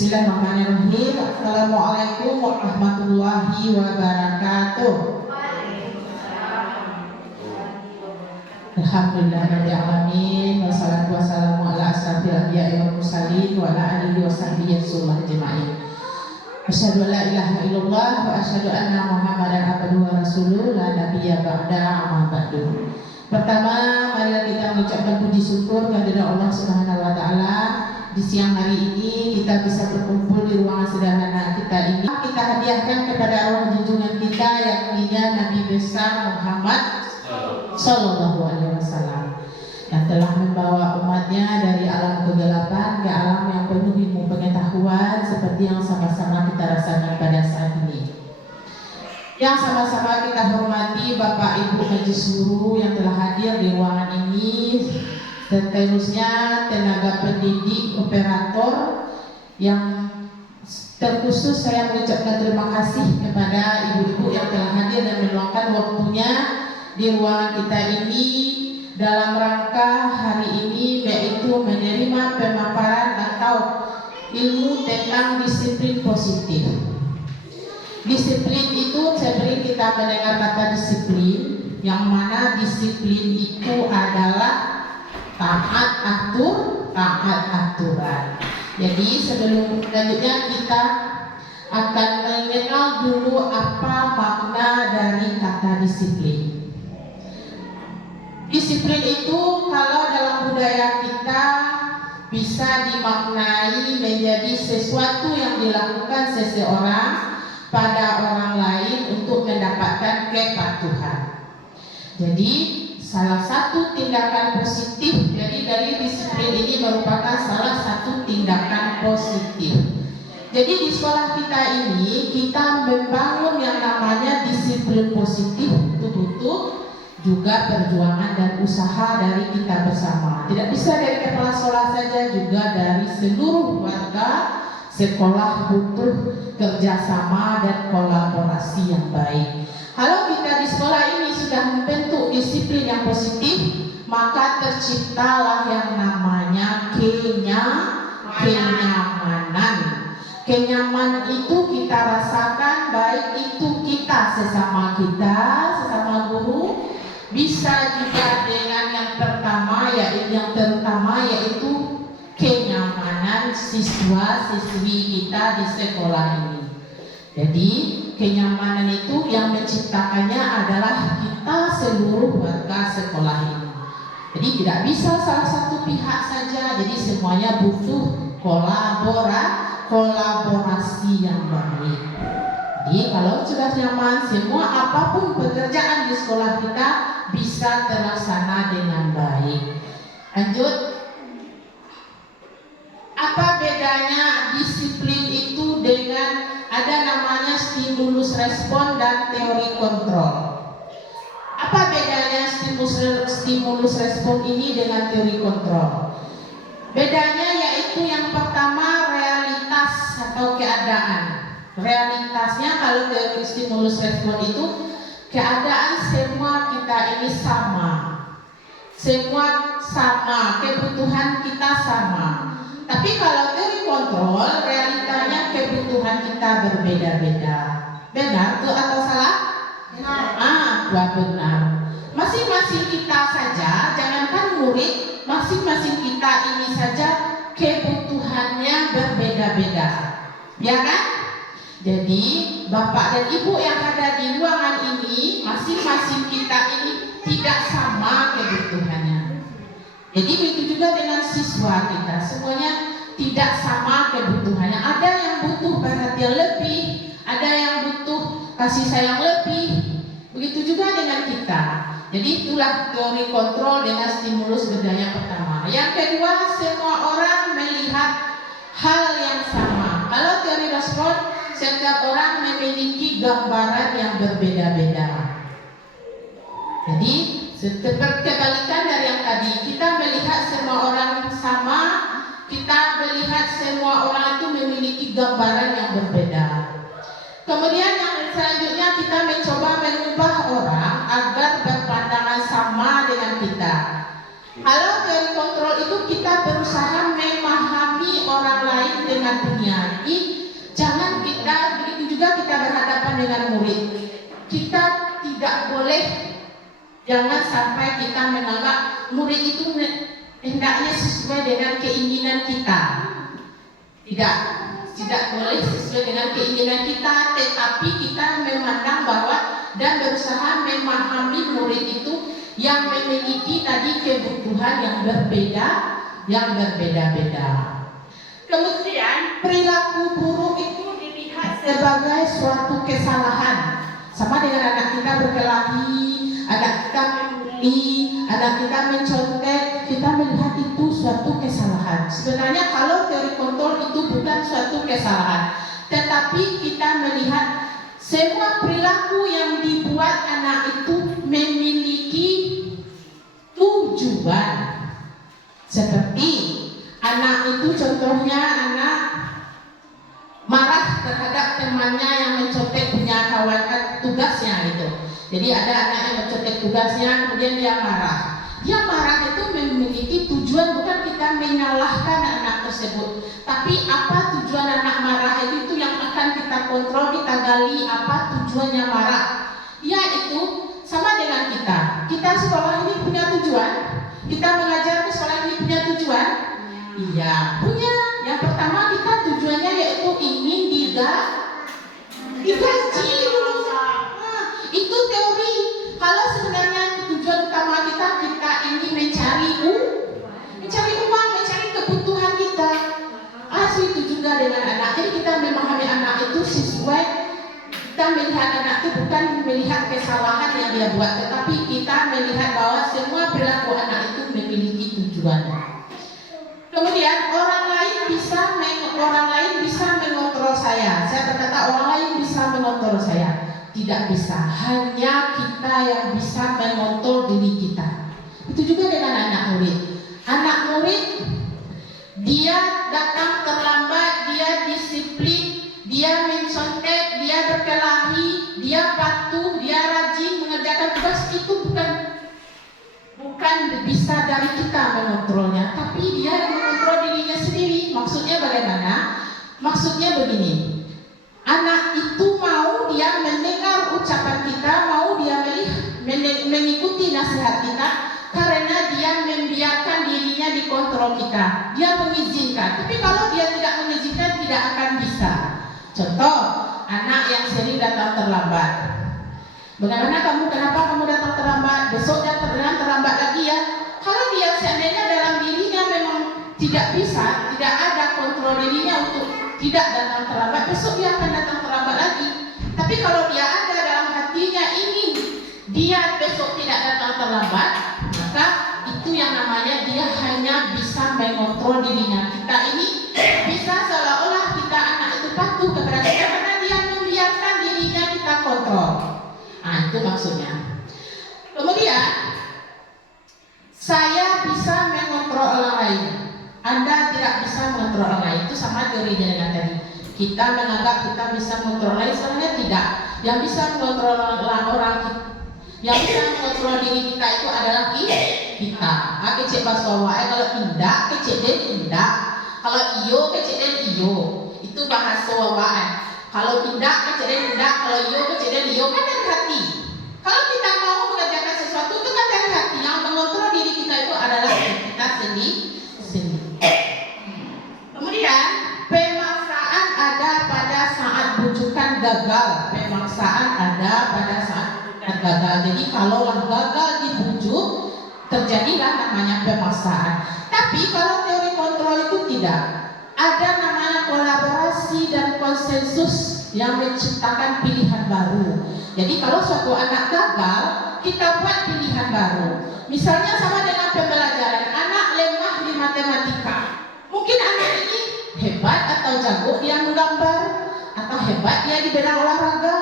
Bismillahirrahmanirrahim. Assalamualaikum warahmatullahi wabarakatuh. Alhamdulillahirabbil alamin wassalatu wassalamu ala asyrafil anbiya'i wal mursalin wa ala alihi wa sahbihi ajma'in. Asyhadu an la ilaha illallah wa asyhadu anna Muhammadan abduhu wa rasuluh la nabiyya ba'da amma ba'du. Pertama, marilah kita mengucapkan puji syukur kehadirat Allah Subhanahu wa taala. Di siang hari ini kita bisa berkumpul di ruangan sederhana kita ini. Kita hadiahkan kepada arwah junjungan kita yang mulia Nabi besar Muhammad Sallallahu Alaihi Wasallam yang telah membawa umatnya dari alam kegelapan ke alam yang penuh ilmu pengetahuan seperti yang sama-sama kita rasakan pada saat ini. Yang sama-sama kita hormati Bapak Ibu Majelis Guru yang telah hadir di ruangan ini, seterusnya tenaga pendidik, operator yang terkhusus saya mengucapkan terima kasih kepada ibu-ibu yang telah hadir dan meluangkan waktunya di ruangan kita ini dalam rangka hari ini, yaitu menerima pemaparan atau ilmu tentang disiplin positif. Disiplin itu sering kita mendengar kata disiplin, yang mana disiplin itu adalah taat aturan. Jadi sebelum selanjutnya kita akan mengenal dulu apa makna dari kata disiplin. Disiplin itu kalau dalam budaya kita bisa dimaknai menjadi sesuatu yang dilakukan seseorang pada orang lain untuk mendapatkan kepatuhan. Jadi salah satu tindakan positif, jadi dari disiplin ini merupakan salah satu tindakan positif. Jadi di sekolah kita ini kita membangun yang namanya disiplin positif, itu butuh juga perjuangan dan usaha dari kita bersama. Tidak bisa dari kepala sekolah saja, juga dari seluruh warga sekolah butuh kerjasama dan kolaborasi yang baik. Kalau kita di sekolah ini sudah membentuk disiplin yang positif, maka terciptalah yang namanya kenyamanan. Kenyamanan itu kita rasakan, baik itu kita sesama guru, bisa juga dengan yang pertama, yang terutama yaitu kenyamanan siswa-siswi kita di sekolah ini. Jadi kenyamanan itu yang menciptakannya adalah kita seluruh warga sekolah ini. Jadi tidak bisa salah satu pihak saja, jadi semuanya butuh kolaborasi yang baik. Jadi kalau sudah nyaman, semua apapun pekerjaan di sekolah kita bisa terlaksana dengan baik. Lanjut. Apa bedanya disiplin itu dengan ada namanya stimulus respon dan teori kontrol? Apa bedanya stimulus respon ini dengan teori kontrol? Bedanya yaitu yang pertama realitas atau keadaan. Realitasnya kalau teori stimulus respon itu keadaan semua kita ini sama. Semua sama, kebutuhan kita sama. Tapi kalau teori kontrol, realitanya kebutuhan kita berbeda-beda. Benar tuh atau salah? Benar. Benar. Masing-masing kita saja, jangankan murid, masing-masing kita ini saja kebutuhannya berbeda-beda. Ya kan? Jadi, Bapak dan Ibu yang ada di ruangan ini, masing-masing kita ini tidak sama kebutuhannya. Jadi begitu juga dengan siswa kita, semuanya tidak sama kebutuhannya. Ada yang butuh perhatian lebih, ada yang butuh kasih sayang lebih. Begitu juga dengan kita. Jadi itulah teori kontrol dengan stimulus budaya pertama. Yang kedua, semua orang melihat hal yang sama. Kalau teori respon, setiap orang memiliki gambaran yang berbeda-beda. Jadi kebalikan dari yang tadi, kita melihat semua orang sama, kita melihat semua orang itu memiliki gambaran yang berbeda. Kemudian yang selanjutnya kita mencoba mengubah orang agar berpandangan sama dengan kita. Kalau teori kontrol itu kita berusaha memahami orang lain dengan dunia. jangan sampai kita menganggap murid itu hendaknya sesuai dengan keinginan kita. Tidak boleh sesuai dengan keinginan kita, tetapi kita memandang bahwa dan berusaha memahami murid itu yang memiliki tadi kebutuhan yang berbeda-beda. Kemudian perilaku buruk itu dilihat sebagai suatu kesalahan. Sama dengan anak kita berkelahi, anak kita membuli, anak kita mencontek, kita melihat itu suatu kesalahan. Sebenarnya kalau teori kontrol itu bukan suatu kesalahan, tetapi kita melihat semua perilaku yang dibuat anak itu memiliki tujuan. Seperti anak itu contohnya anak marah terhadap temannya yang mencontek punya kawan tugasnya gitu. Jadi ada anak yang mencontek tugasnya, kemudian dia marah. Dia marah itu memiliki tujuan, bukan kita menyalahkan anak tersebut, tapi apa tujuan anak marah itu yang akan kita kontrol, kita gali apa tujuannya marah. Dia itu sama dengan kita. Kita sekolah ini punya tujuan, kita mengajar ke sekolah ini punya tujuan. Iya, punya. Yang pertama kita tujuannya yaitu ingin digaji. Itu teori. Kalau sebenarnya tujuan utama kita ini mencari uang, mencari kebutuhan kita. Asli itu juga dengan anak. Jadi kita memahami anak itu sesuai. Kita melihat anak itu bukan melihat kesalahan yang dia buat, tetapi kita melihat bahwa semua perilaku anak itu memiliki tujuan. Kemudian orang lain bisa mengontrol saya. Saya berkata orang lain bisa mengontrol saya. Tidak bisa. Hanya kita yang bisa mengontrol diri kita. Itu juga dengan anak murid. Anak murid dia datang terlambat, dia disiplin, dia mencontek, dia berkelahi, dia patuh, dia rajin mengerjakan tugas, itu bukan bisa dari kita mengontrolnya, tapi dia yang mengontrol dirinya sendiri. Maksudnya bagaimana? Maksudnya begini, anak itu mau dia mendengar ucapan kita, mau dia mengikuti nasihat kita, karena dia membiarkan dirinya dikontrol kita, dia mengizinkan. Tapi kalau dia tidak mengizinkan, tidak akan bisa. Contoh, anak yang sering datang terlambat. Bagaimana kenapa kamu datang terlambat? Besok datang terlambat lagi ya. Kalau dia seandainya dalam dirinya memang tidak bisa, tidak ada kontrol dirinya untuk tidak datang terlambat, besok dia akan datang terlambat lagi. Tapi kalau dia ada dalam hatinya ingin dia besok tidak datang terlambat, maka itu yang namanya dia hanya bisa mengontrol dirinya. Kita ini bisa seolah-olah kita anak itu patuh kepada kita karena dia membiarkan dirinya kita kontrol. Itu maksudnya. Kemudian saya bisa mengontrol orang lain, Anda tidak bisa mengontrol orang lain. Itu sama teorinya dengan tadi. Kita menganggap kita bisa mengontrol orang lain, sebenarnya tidak. Yang bisa mengontrol yang bisa mengontrol diri kita itu adalah kita. Kecek basawa, kalau tidak kecek den tidak, kalau iyo kecek den iyo. Itu bahasa wawaan. Kalau tidak kecek den tidak, kalau iyo kecek den iyo, kan dari hati. Kalau kita mau mengerjakan sesuatu itu kan dari hati. Yang mengontrol diri kita itu adalah kita sendiri. Kemudian pemaksaan ada pada saat bujukan gagal. Pemaksaan ada pada saat bujukan gagal. Jadi kalau gagal dibujuk, terjadilah namanya pemaksaan. Tapi kalau teori kontrol itu tidak. Ada namanya kolaborasi dan konsensus yang menciptakan pilihan baru. Jadi kalau suatu anak gagal, kita buat pilihan baru. Misalnya sama dengan pembelajaran, anak lemah di matematika. Mungkin anak ini hebat atau jago dia menggambar, atau hebat dia di bidang olahraga.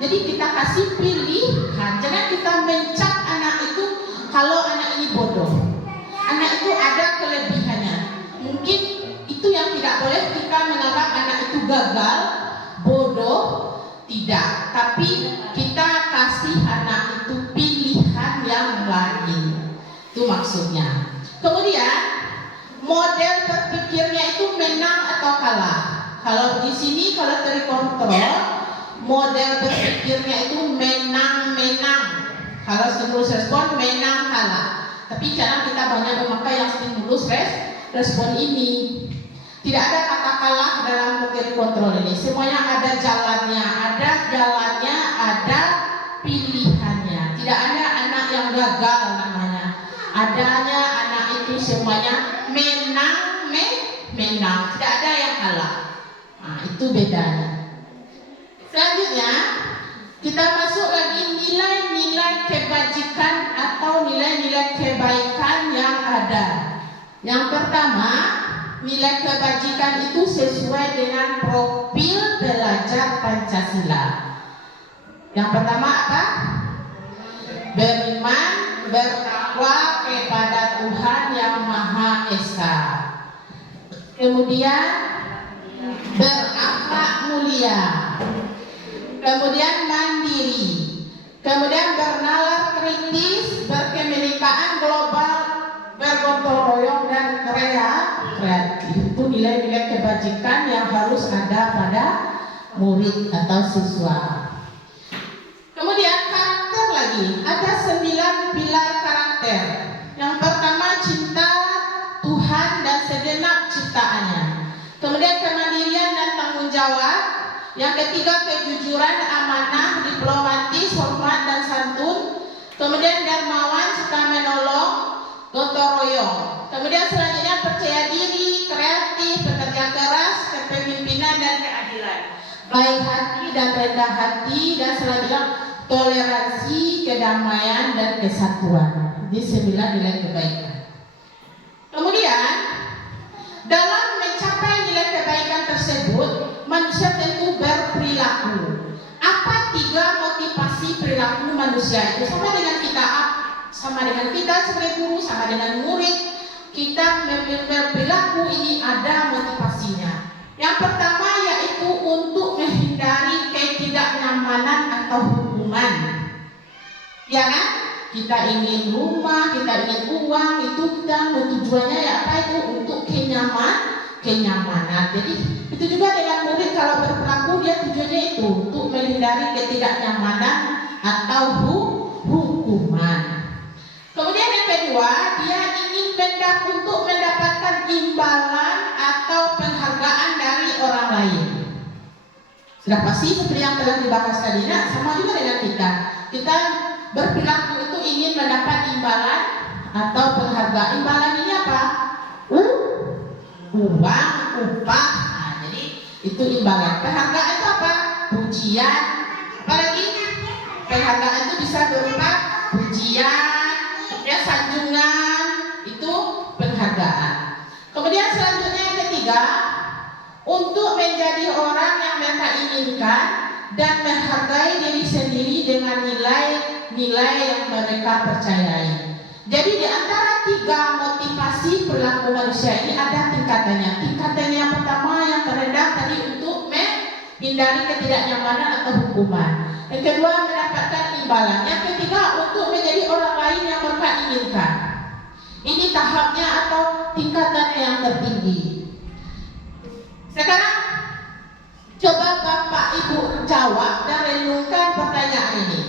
Jadi kita kasih pilihan, jangan kita mencap anak itu kalau anak ini bodoh. Anak itu ada kelebihannya. Mungkin itu yang tidak boleh kita menganggap anak itu gagal, bodoh, tidak. Tapi kita kasih anak itu pilihan yang lain. Itu maksudnya. Kemudian model berpikirnya itu menang atau kalah. Kalau di sini kalau teori kontrol, model berpikirnya itu menang-menang. Kalau stimulus respon menang kalah. Tapi sekarang kita banyak memakai yang stimulus respon ini. Tidak ada kata kalah dalam teori kontrol ini. Semuanya ada jalannya, ada pilihannya. Tidak ada anak yang gagal namanya. Adanya anak itu semuanya menang. Tidak ada yang kalah. Nah, itu bedanya. Selanjutnya kita masuk lagi nilai-nilai kebajikan atau nilai-nilai kebaikan yang ada. Yang pertama, nilai kebajikan itu sesuai dengan profil belajar Pancasila. Yang pertama apa? Beriman, bertakwa kepada Tuhan Yang Maha Esa. Kemudian berakhlak mulia. Kemudian mandiri. Kemudian bernalar kritis, berkemilikaan global, bergotong royong dan kreatif. Itu nilai-nilai kebajikan yang harus ada pada murid atau siswa. Kemudian karakter lagi, ada 9 pilar karakter. Yang pertama cinta Tuhan dan segenap ciptaannya. Kemudian kemandirian dan tanggung jawab. Yang ketiga kejujuran, amanah, diplomatis, hormat dan santun. Kemudian dermawan, suka menolong, gotong royong. Kemudian selanjutnya percaya diri, kreatif, bekerja keras, kepemimpinan dan keadilan. Baik hati dan rendah hati, dan selanjutnya toleransi, kedamaian dan kesatuan. Ini 9 nilai kebaikan. Kemudian dalam mencapai nilai kebaikan tersebut, manusia tentu berperilaku. Apa 3 motivasi perilaku manusia itu? Sama dengan kita sebagai guru, sama dengan murid, kita berperilaku ini ada motivasinya. Yang pertama yaitu untuk menghindari ketidaknyamanan atau hukuman. Ya kan? Kita ingin rumah, kita ingin uang, itu kita tujuannya ya apa itu? Untuk kenyamanan. Jadi itu juga dengan murid kalau berperilaku dia tujuannya itu untuk menghindari ketidaknyamanan atau hukuman. Kemudian yang kedua, dia ingin untuk mendapatkan imbalan atau penghargaan dari orang lain. Sudah pasti seperti yang telah dibahas tadi, nah, sama juga dengan kita. Kita berperilaku itu ingin mendapat imbalan atau penghargaan. Imbalan ini apa? Uang, upah. Nah, jadi itu imbalan. Penghargaan itu apa? Pujian. Apalagi penghargaan itu bisa berupa pujian, ya, sanjungan, itu penghargaan. Kemudian selanjutnya yang ketiga, untuk menjadi orang yang mereka inginkan dan menghargai diri sendiri dengan nilai-nilai yang mereka percayai. Jadi di antara 3 motivasi perilaku manusia ini ada tingkatannya. Tingkatannya yang pertama yang terendah tadi untuk menghindari ketidaknyamanan atau hukuman. Yang kedua mendapatkan imbalan. Yang ketiga untuk menjadi orang lain yang mereka inginkan. Ini tahapnya atau tingkatannya yang tertinggi. Sekarang coba Bapak Ibu jawab dan renungkan pertanyaan ini.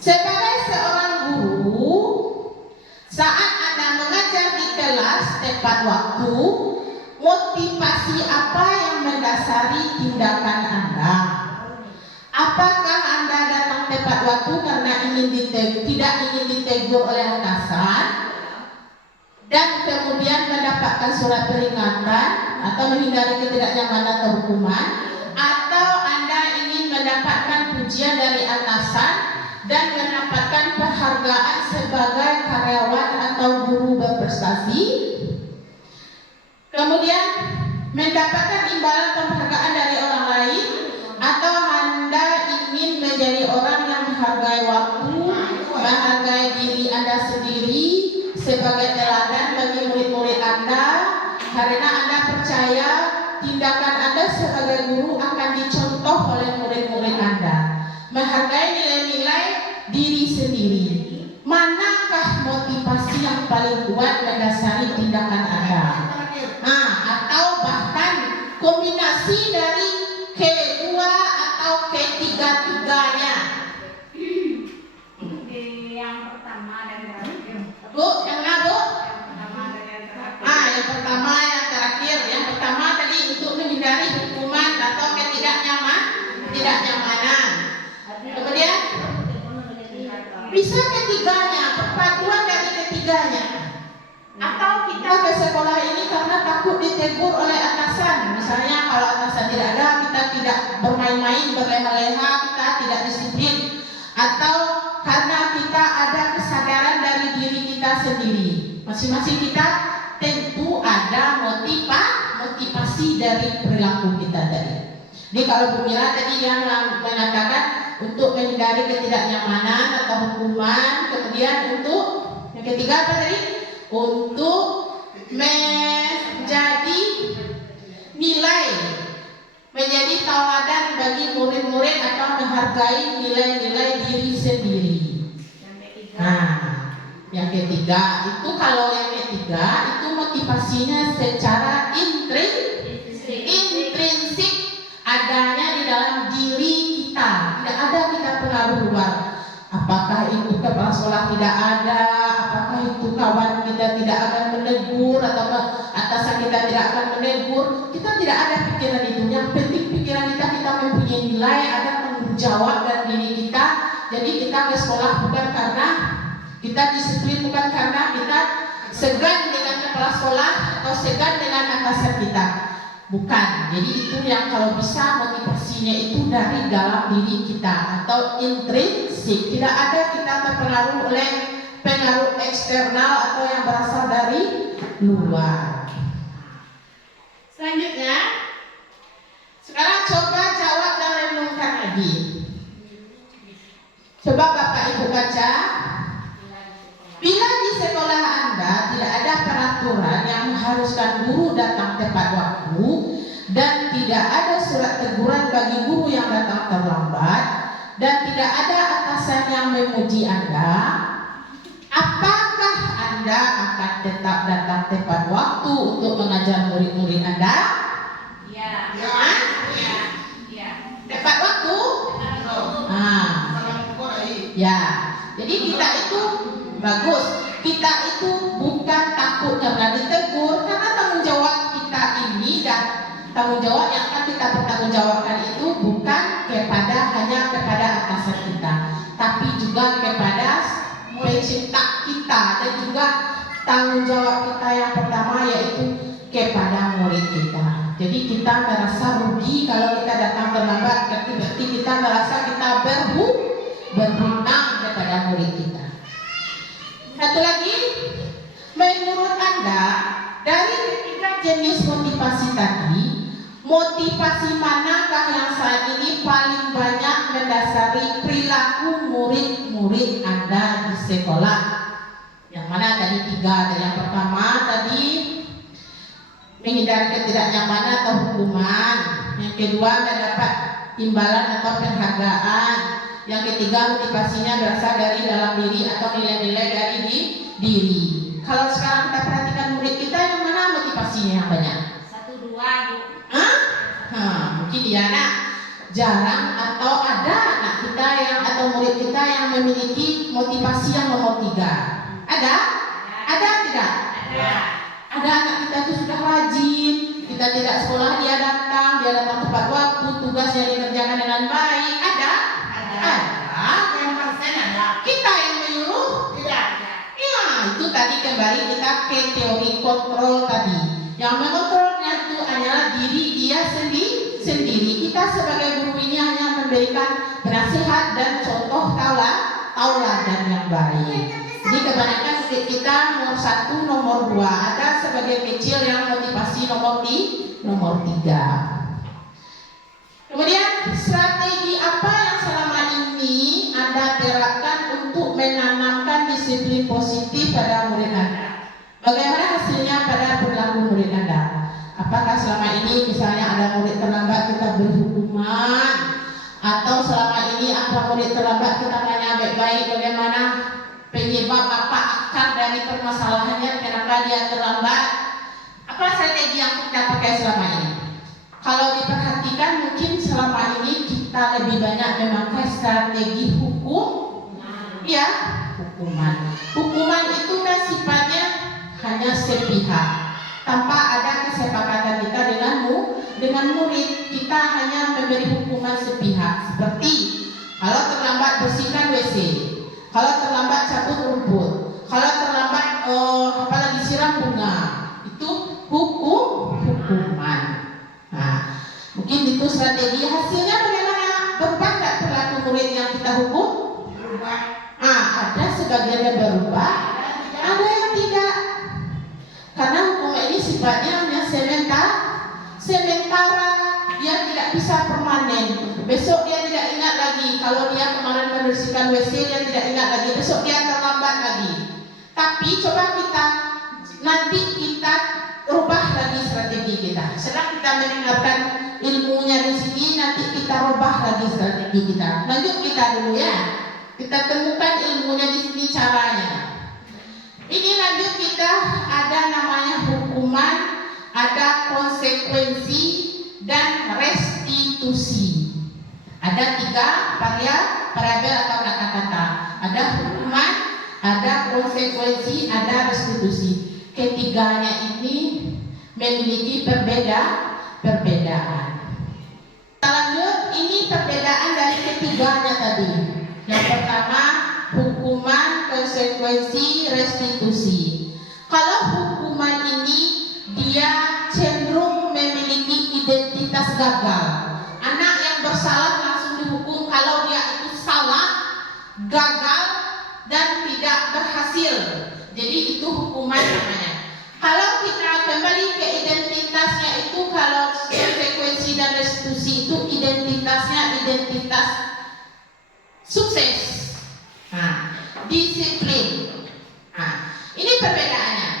Sebagai seorang guru, saat Anda mengajar di kelas tepat waktu, motivasi apa yang mendasari tindakan Anda? Apakah Anda datang tepat waktu karena tidak ingin ditegur oleh atasan dan kemudian mendapatkan surat peringatan atau menghindari ketidaknyamanan atau hukuman, atau Anda ingin mendapatkan pujian dari atasan dan mendapatkan penghargaan sebagai karyawan atau guru berprestasi, kemudian mendapatkan imbalan penghargaan dari orang lain, atau Anda ingin menjadi orang yang menghargai waktu, menghargai diri Anda sendiri sebagai teladan bagi murid-murid Anda, karena Anda percaya tindakan Anda sebagai guru akan dicontoh oleh murid-murid Anda. Menghargai nilai-nilai diri sendiri. Manakah motivasi yang paling kuat mendasari tindakan Anda? Nah, atau bahkan kombinasi dari kedua atau ketiga-tiganya. Masing-masing kita tentu ada motivasi dari perilaku kita tadi. Jadi kalau Bu Mira tadi yang mengatakan untuk menghindari ketidaknyamanan atau hukuman, kemudian untuk yang ketiga apa tadi? Untuk menjadi nilai, menjadi tauladan bagi murid-murid atau menghargai nilai-nilai diri sendiri. Nah, yang ketiga itu kalau yang ketiga itu motivasinya secara intrinsik adanya di dalam diri kita, tidak ada kita pengaruh luar. Apakah itu kepala sekolah tidak ada, apakah itu kawan kita tidak akan menegur, atau atasan kita tidak akan menegur, kita tidak ada pikiran itu. Yang penting pikiran kita mempunyai nilai, ada tanggung jawab dan diri kita. Jadi kita ke sekolah bukan karena kita disiplin, bukan karena kita segan dengan kepala sekolah atau segan dengan atasan kita. Bukan, jadi itu yang kalau bisa motivasinya itu dari dalam diri kita atau intrinsik. Tidak ada kita terpengaruh oleh pengaruh eksternal atau yang berasal dari luar. Selanjutnya, sekarang coba jawab dan renungkan lagi. Coba Bapak Ibu baca. Bila di sekolah Anda tidak ada peraturan yang mengharuskan guru datang tepat waktu dan tidak ada surat teguran bagi guru yang datang terlambat dan tidak ada atasan yang memuji Anda, apakah Anda akan tetap datang tepat waktu untuk mengajar murid-murid Anda? Ya. Ya. Tepat waktu? Ya. Jadi kita itu bagus. Kita itu bukan takut karena ditegur, karena tanggung jawab kita ini dan tanggung jawab yang akan kita pertanggungjawabkan itu bukan hanya kepada atasan kita, tapi juga kepada pencipta kita, dan juga tanggung jawab kita yang pertama yaitu kepada murid kita. Jadi kita merasa rugi kalau kita datang terlambat, berarti kita merasa kita berhutang kepada murid kita. Satu lagi, menurut Anda dari ketiga jenis motivasi tadi, motivasi manakah yang saat ini paling banyak mendasari perilaku murid-murid Anda di sekolah? Yang mana tadi tiga? Yang pertama tadi menghindari ketidaknyamanan atau hukuman. Yang kedua mendapat imbalan atau penghargaan. Yang ketiga motivasinya berasal dari dalam diri atau nilai-nilai dari diri. Kalau sekarang kita perhatikan murid kita, yang mana motivasinya yang banyak? 1, 2, Bu. Mungkin dia anak jarang atau ada anak kita yang atau murid kita yang memiliki motivasi yang nomor 3. Ada? Ada tidak? Ada anak kita itu sudah rajin, kita tidak sekolah dia datang tepat waktu, tugasnya dikerjakan dengan baik. Ada? Yang persen ada. Kita yang menyuruh? Tidak. Ya, itu tadi kembali kita ke teori kontrol tadi. Yang mengontrolnya itu hanyalah diri dia sendiri. Kita sebagai guru ini hanya memberikan nasihat dan contoh tauladan yang baik. Jadi kebanyakan kita nomor 1, nomor 2, ada sebagai kecil yang motivasi nomor 3. Kemudian strategi apa yang selama ini Anda terapkan untuk menanamkan disiplin positif pada murid Anda? Bagaimana hasilnya pada perilaku murid Anda? Apakah selama ini misalnya ada murid terlambat kita beri hukuman, atau selama ini ada murid terlambat kita tanya baik-baik bagaimana penyebab apa akar dari permasalahannya, kenapa dia terlambat? Apa strategi yang kita pakai selama ini? Kalau diperhatikan mungkin selama ini kita lebih banyak memakai strategi hukuman. Hukuman itu kan sifatnya hanya sepihak, tanpa ada kesepakatan kita dengan murid. Kita hanya memberi hukuman sepihak, seperti kalau terlambat bersihkan WC, kalau terlambat cabut rumput, kalau terlambat apalagi siram bunga, itu hukuman. Nah, mungkin itu strategi. Hasilnya bagaimana? Berubah nggak perilaku murid yang kita hukum? Berubah. Ada sebagian yang berubah, ada yang tidak. sifatnya hanya sementara, dia tidak bisa permanen. Besok dia tidak ingat lagi, kalau dia kemarin membersihkan WC dia tidak ingat lagi, besok dia terlambat lagi. Tapi coba nanti kita rubah lagi strategi kita. Setelah kita mendengarkan ilmunya di sini, nanti kita rubah lagi strategi kita. Lanjut kita dulu ya. Kita temukan ilmunya di sini, caranya. Ini lanjut kita ada namanya hukuman, ada konsekuensi dan restitusi. Ada 3 variabel atau kata-kata. Ada hukuman, ada konsekuensi, ada restitusi. Ketiganya ini memiliki perbedaan. Lanjut, ini perbedaan dari ketiganya tadi. Yang pertama, hukuman, konsekuensi, restitusi. Kalau hukuman ini dia cenderung memiliki identitas gagal. Anak yang bersalah langsung dihukum kalau dia itu salah, gagal, dan tidak berhasil. Jadi itu hukuman namanya. Kalau kita kembali ke identitasnya itu, kalau konsekuensi dan restitusi itu identitasnya identitas sukses, disiplin. Ini perbedaannya.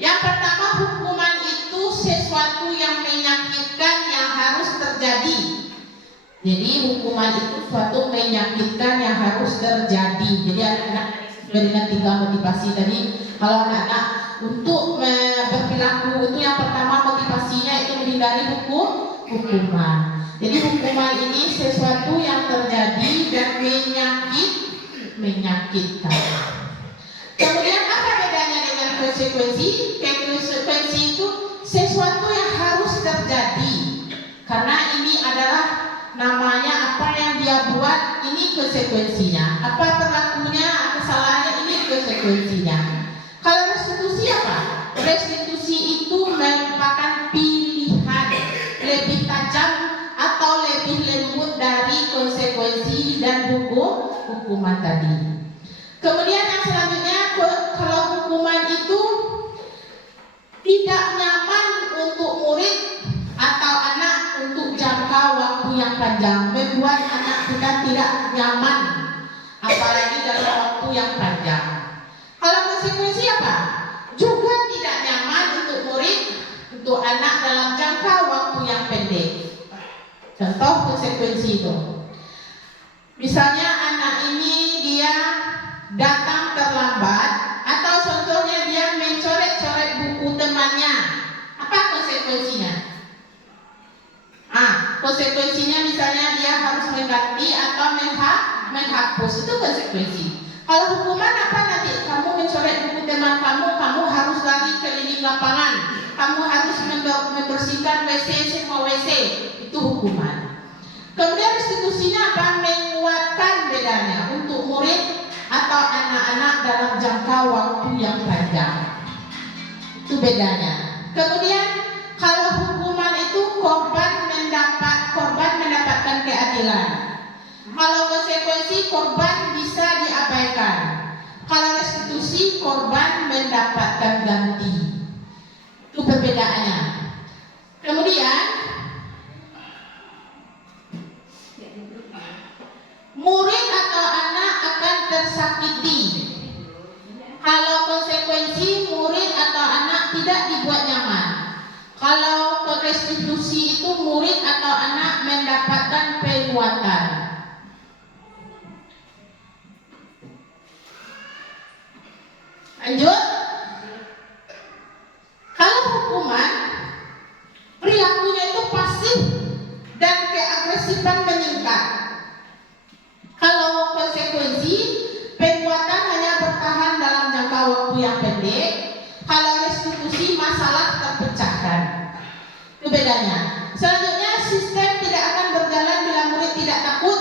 Yang pertama, hukuman itu sesuatu yang menyakitkan yang harus terjadi. Jadi hukuman itu suatu menyakitkan yang harus terjadi. Jadi anak-anak dengan 3 motivasi tadi, kalau anak-anak untuk berperilaku itu yang pertama motivasinya itu menghindari hukuman. Jadi hukuman ini sesuatu yang terjadi dan menyakitkan. Kemudian apa bedanya dengan konsekuensi? Konsekuensi itu sesuatu yang harus terjadi. Karena ini adalah namanya apa yang dia buat, ini konsekuensinya. Apa perilakunya, kesalahannya, ini konsekuensinya. Kalau restitusi apa? Restitusi itu merupakan pilihan lebih tajam atau lebih lembut dari konsekuensi dan hukuman tadi. Kemudian yang selanjutnya, kalau hukuman itu tidak nyaman untuk murid atau anak untuk jangka waktu yang panjang, membuat anak kita tidak nyaman, apalagi dalam waktu yang panjang. Kalau konsekuensi apa? Juga tidak nyaman untuk murid, untuk anak dalam jangka waktu yang pendek. Contoh konsekuensi itu, misalnya anak ini dia datang terlambat, atau contohnya dia mencoret-coret buku temannya. Apa konsekuensinya? Konsekuensinya misalnya dia harus mengganti atau menghapus, itu konsekuensi. Kalau hukuman apa? Nanti kamu mencoret buku teman kamu harus lari keliling lapangan, kamu harus membersihkan WC, semua WC, itu hukuman. Kemudian restitusinya apa? Menguatkan bedanya untuk murid atau anak-anak dalam jangka waktu yang panjang. Itu bedanya. Kemudian kalau hukuman itu korban mendapatkan keadilan. Kalau konsekuensi, korban bisa diabaikan. Kalau restitusi, korban mendapatkan ganti. Itu perbedaannya. Kemudian murid atau anak akan tersakiti. Kalau konsekuensi, murid atau anak tidak dibuat nyaman. Kalau restitusi itu murid atau anak mendapatkan penguatan. Lanjut. Kalau hukuman, perilakunya itu pasif dan keagresifan meningkat. Kalau konsekuensi, penguatan hanya bertahan dalam jangka waktu yang pendek. Kalau restitusi, masalah terpecahkan. Itu bedanya. Selanjutnya, sistem tidak akan berjalan bila murid tidak takut.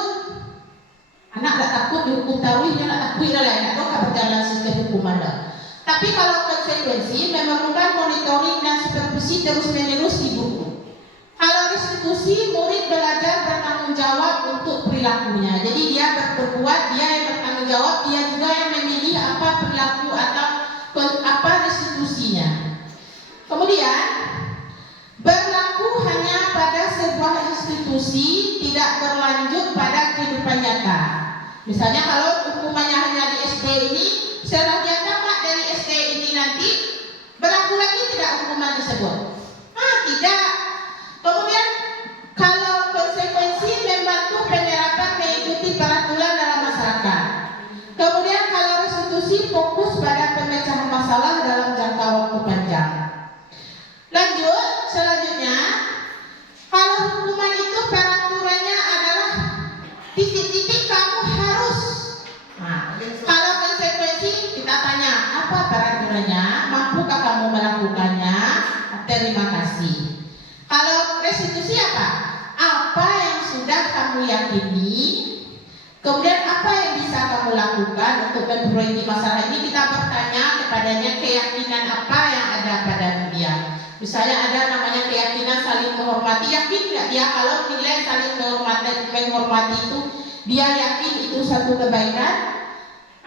Anak tidak takut dihukum taruh, dia tidak takut lah, tidak akan berjalan sistem hukuman dah. Tapi kalau konsekuensi, memerlukan monitoring dan supervisi terus-menerus di buku. Kalau restitusi, murid belajar bertanggung jawab untuk perilakunya. Jadi dia berbuat, dia yang bertanggung jawab, dia juga yang memilih apa perilaku atau apa restitusinya. Kemudian berlaku hanya pada sebuah institusi, tidak berlanjut pada kehidupan nyata. Misalnya kalau hukumannya hanya di SD ini, setelah dia tamat dari SD ini nanti berlaku lagi tidak hukuman tersebut? Tidak. Kemudian kalau konsekuensi membantu penyerapan mengikuti peraturan dalam masyarakat. Kemudian kalau restitusi fokus pada pemecahan masalah dalam jangka waktu panjang. Lanjut, selanjutnya kalau hukuman itu peraturannya adalah titik-titik kamu harus. Kalau konsekuensi kita tanya apa peraturannya, mampukah kamu melakukannya? Terima kasih. Kalau restitusi apa? Apa yang sudah kamu yakini, kemudian apa yang bisa kamu lakukan untuk memperbaiki masalah ini. Kita bertanya kepadanya keyakinan apa yang ada pada dia. Misalnya ada namanya keyakinan saling menghormati. Yakin nggak dia kalau nilai saling menghormati itu dia yakin itu satu kebaikan?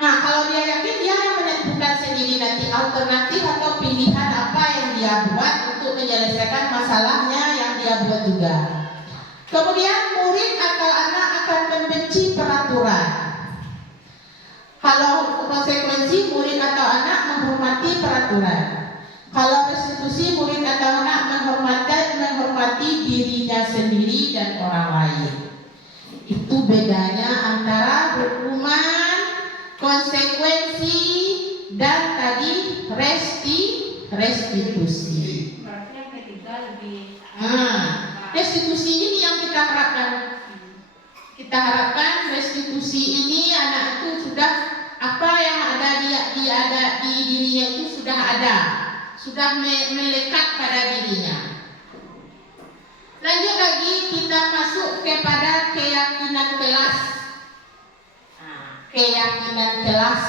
Kalau dia yakin, dia yang menentukan sendiri nanti alternatif atau pilihan apa yang dia buat untuk menyelesaikan masalahnya yang dia buat juga. Kemudian murid atau anak akan membenci peraturan. Kalau konsekuensi, murid atau anak menghormati peraturan. Kalau restitusi, murid atau anak menghormati dirinya sendiri dan orang lain. Itu bedanya antara hukuman, konsekuensi, dan tadi restitusi. Berarti yang ketiga lebih. Restitusi ini yang kita harapkan. Kita harapkan restitusi ini anak itu sudah apa yang ada di dirinya itu sudah ada, sudah melekat pada dirinya. Lanjut lagi kita masuk kepada keyakinan kelas. Keyakinan kelas.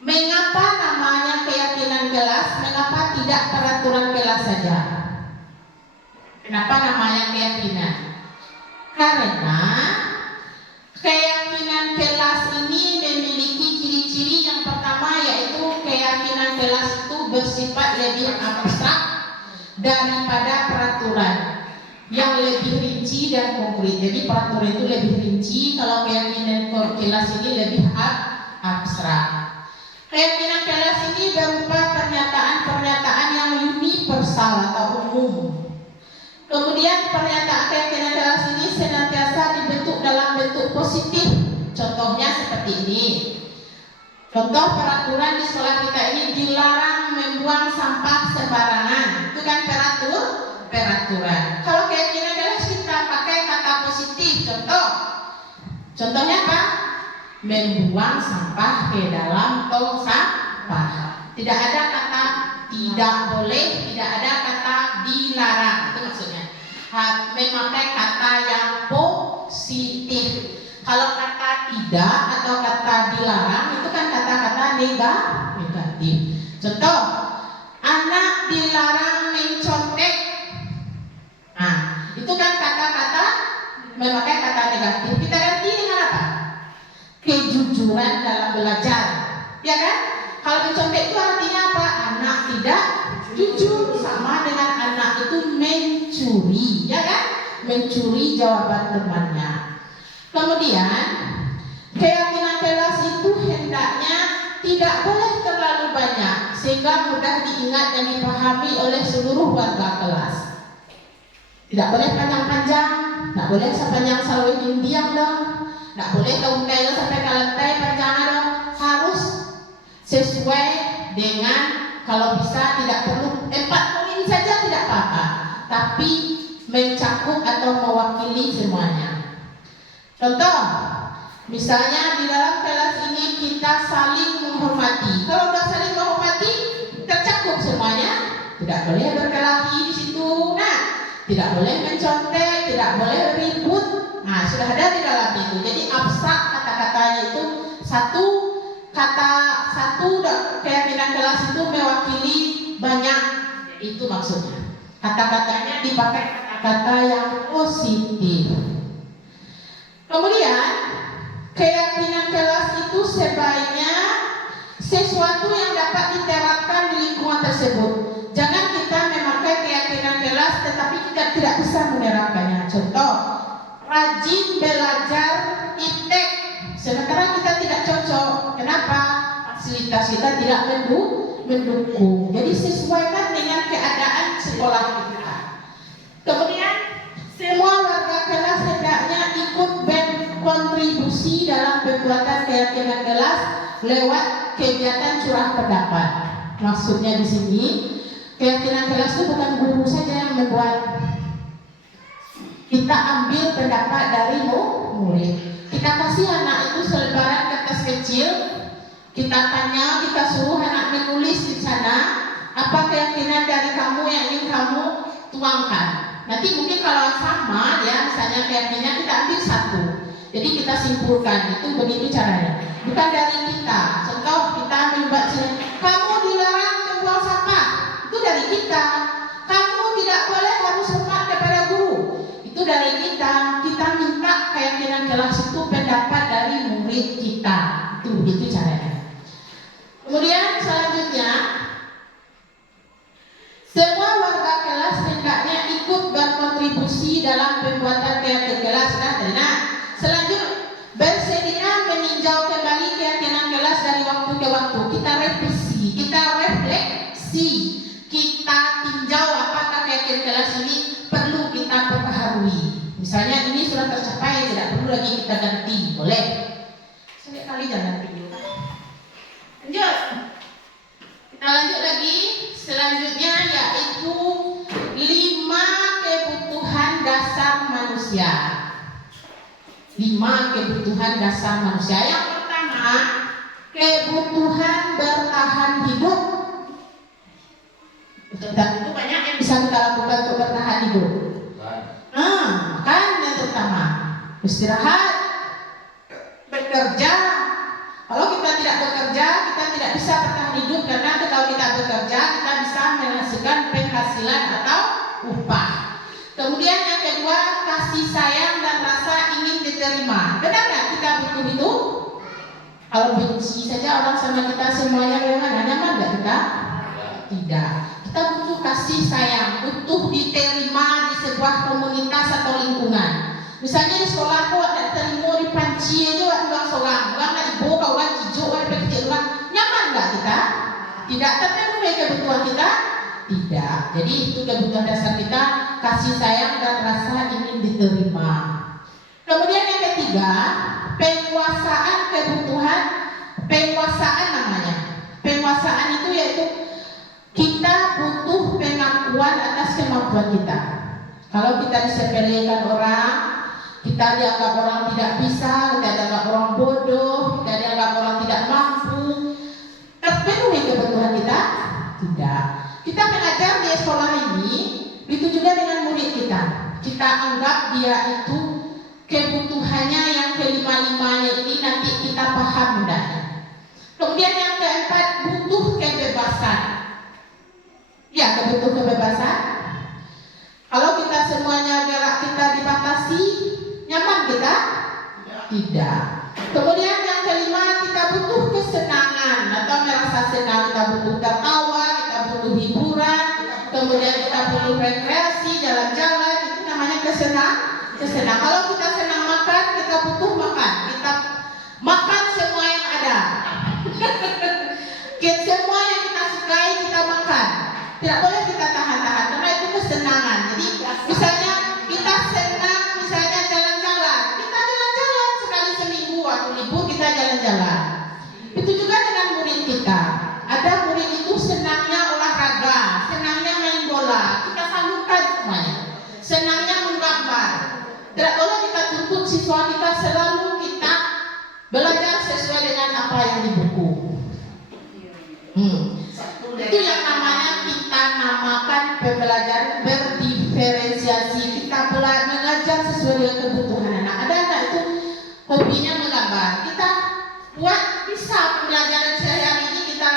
Mengapa namanya keyakinan kelas? Mengapa tidak peraturan kelas saja? Kenapa namanya keyakinan? Karena keyakinan kelas ini memiliki ciri-ciri. Yang pertama yaitu keyakinan kelas itu bersifat lebih abstrak daripada peraturan yang lebih rinci dan konkret. Jadi peraturan itu lebih rinci, kalau keyakinan kelas ini lebih abstrak. Keyakinan kelas ini berupa pernyataan-pernyataan yang universal atau umum. Kemudian pernyataan keyakinan kelas ini senantiasa dibentuk dalam bentuk positif. Contohnya seperti ini. Contoh peraturan di sekolah kita ini dilarang membuang sampah sembarangan. Itu kan peraturan. Kalau keyakinan kelas kita pakai kata positif. Contohnya apa? Membuang sampah ke dalam tong sampah. Tidak ada kata tidak boleh, tidak ada kata dilarang. Itu maksudnya. Memakai kata yang positif. Kalau kata tidak atau kata dilarang itu kan kata-kata negatif. Contoh, anak dilarang mencontek. Itu kan kata-kata memakai kata negatif. Kita ganti dengan apa? Kejujuran dalam belajar, ya kan? Kalau mencontek itu artinya apa? Anak tidak jujur, sama dengan anak itu mencuri, ya kan? Mencuri jawaban temannya. Kemudian keyakinan kelas itu hendaknya tidak boleh terlalu banyak sehingga mudah diingat dan dipahami oleh seluruh warga kelas. Tidak boleh panjang-panjang, tidak boleh sepanjang salwe diam dong, tidak boleh tungkai sampai ke lantai panjang dong. Harus sesuai dengan, kalau bisa tidak perlu 4 poin saja tidak apa-apa, tapi mencakup atau mewakili semuanya. Contoh, misalnya di dalam kelas ini kita saling menghormati. Kalau sudah saling menghormati, tercakup semuanya. Tidak boleh berkelahi di situ. Tidak boleh mencontek, tidak boleh ribut. Sudah ada di dalam itu. Jadi abstrak kata-katanya itu satu keyakinan kelas itu mewakili banyak. Itu maksudnya. Kata-katanya dipakai kata-kata yang positif. Kemudian keyakinan kelas itu sebaiknya sesuatu yang dapat diterapkan di lingkungan tersebut. tidak bisa menerapkannya. Contoh, rajin belajar iptek, sementara kita tidak cocok. Kenapa? Fasilitas kita tidak mendukung. Jadi sesuaikan dengan keadaan sekolah kita. Kemudian semua warga kelas hendaknya ikut berkontribusi dalam pembuatan keyakinan kelas lewat kegiatan curah pendapat. Maksudnya di sini keyakinan kelas itu bukan guru saja yang membuat. Kita ambil pendapat dari murid. Kita kasih anak itu selebaran kertas kecil. Kita tanya, kita suruh anak menulis di sana apa keyakinan dari kamu yang ingin kamu tuangkan. Nanti mungkin kalau sama ya, misalnya keyakinannya kita ambil satu. Jadi kita simpulkan, itu begitu caranya. Bukan dari kita. Contoh kita membaca, kamu dilarang membuang sampah. Itu dari kita. Kamu tidak boleh harus hormat kepada guru. Itu dari kita. Kita minta keyakinan kelas itu pendapat dari murid kita. Itu begitu caranya. Kemudian selanjutnya, semua warga kelas hendaknya ikut berkontribusi dalam pembuatan keyakinan kelas. Nah, selanjutnya bersedia meninjau kembali keyakinan kelas dari waktu ke waktu. Kita revisi, kita refleksi, kita tinjau apakah keyakinan kelas ini perlu kita perbaharui. Misalnya ini sudah tercapai, tidak perlu lagi kita ganti, boleh. Sampai kali jalan video. Lanjut. Kita lanjut lagi. Selanjutnya yaitu 5 kebutuhan dasar manusia. 5 kebutuhan dasar manusia. Yang pertama, kebutuhan bertahan hidup. Dan itu banyak yang bisa kita lakukan untuk bertahan hidup. Kan yang pertama, istirahat, bekerja. Kalau kita tidak bekerja, kita tidak bisa bertahan hidup, karena kalau kita bekerja, kita bisa menghasilkan penghasilan atau upah. Kemudian yang kedua, kasih sayang dan rasa ingin diterima. Benar nggak kita butuh itu? Kalau benci saja orang sama kita semuanya bagaimana? Nyaman nggak kita? Tidak. Kita butuh kasih sayang, butuh diterima di sebuah komunitas atau lingkungan. Misalnya di sekolah kok ada terima di panci aja orang seorang, orang ibu, orang hijau, orang kecil, nyaman nggak kita? Tidak. Terpenuhi kebutuhan kita? Tidak. Jadi itu kebutuhan dasar kita, kasih sayang dan rasa ingin diterima. Kemudian yang ketiga, penguasaan kebutuhan, penguasaan namanya. Penguasaan itu yaitu kita butuh pengakuan atas kemampuan kita. Kalau kita disepelekan orang, kita dianggap orang tidak bisa, kita dianggap orang bodoh, kita dianggap orang tidak mampu. Terpenuhi kebutuhan kita? Tidak. Kita mengajar di sekolah ini, itu juga dengan murid kita. Kita anggap dia itu kebutuhannya yang kelima-limanya ini nanti kita paham hendaknya. Kemudian yang keempat, butuh kebebasan. Ya, butuh kebebasan. Kalau kita semuanya gerak kita dibatasi, nyaman kita? Tidak. Kemudian yang kelima, kita butuh kesenangan atau merasa senang. Kita butuh tertawa, kita butuh hiburan, kemudian kita butuh rekreasi, jalan-jalan. Itu namanya kesenang. Kalau kita senang makan, kita butuh makan. Kita makan semua yang ada. Semua yang kita sukai kita makan. Tidak boleh kita tahan-tahan, karena itu kesenangan. Jadi misalnya kita senang, misalnya jalan-jalan, kita jalan-jalan sekali seminggu atau libur kita jalan-jalan. Itu juga dengan murid kita. Ada murid itu senangnya olahraga, senangnya main bola, kita salurkan semuanya. Senangnya menggambar. Tidak boleh kita tuntut siswa kita selalu kita belajar sesuai dengan apa yang di buku. Itu yang namanya kita namakan pembelajaran berdiferensiasi. Kita mengajar sesuai dengan kebutuhan anak. Ada anak itu hobinya menggambar. Kita buat bisa pembelajaran sehari-hari ini kita